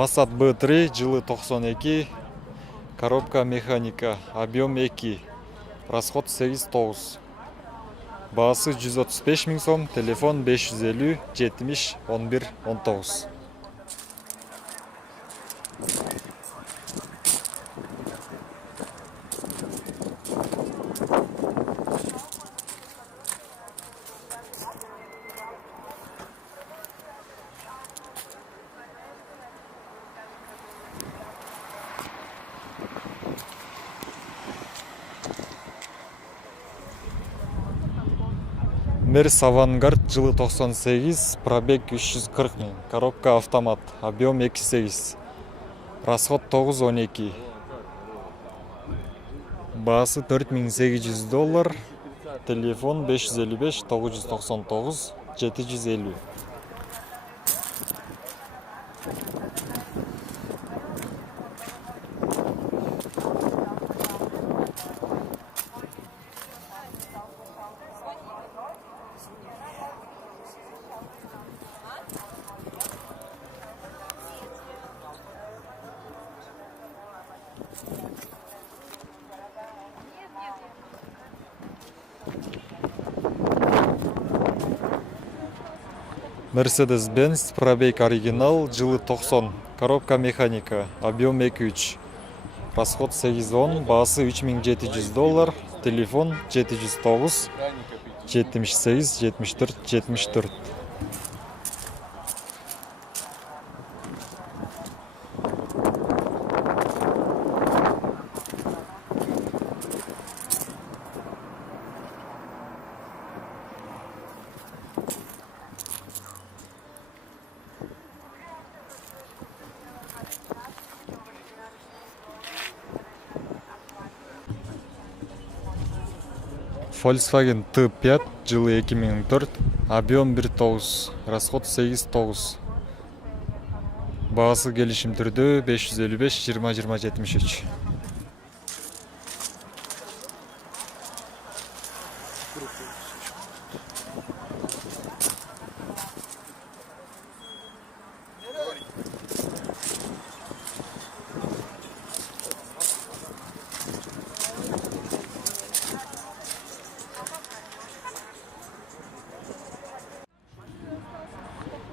Passat B3 жылы 92, коробка механика, объем 2, расход 8-9. Баасы 135 000 сом, телефон 550 70 11 19. Мерс Авангард жылы 98, пробег 340 000, коробка автомат, объем 2.8, расход 9-12. Баасы $4800, телефон 555 999 750. Mercedes-Benz пробег оригинал жылы 90, коробка механика, объем 2.3, расход 8-10, баасы $3700, телефон 709 78 74 74. Volkswagen T5 жылы 2004, объем 1.9, расход 8-9. Баасы келишим түрдө 555 20 20 73.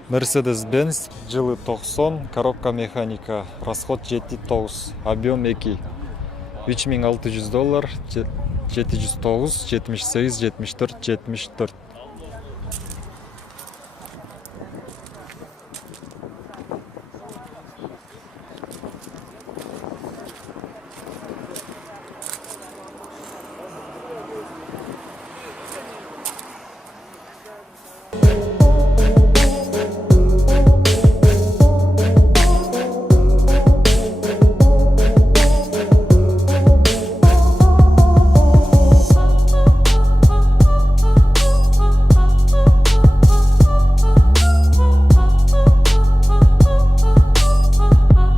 Mercedes-Benz жылы 90, коробка механика, расход 7-9, объем 2, $3600, 709 78 74 74.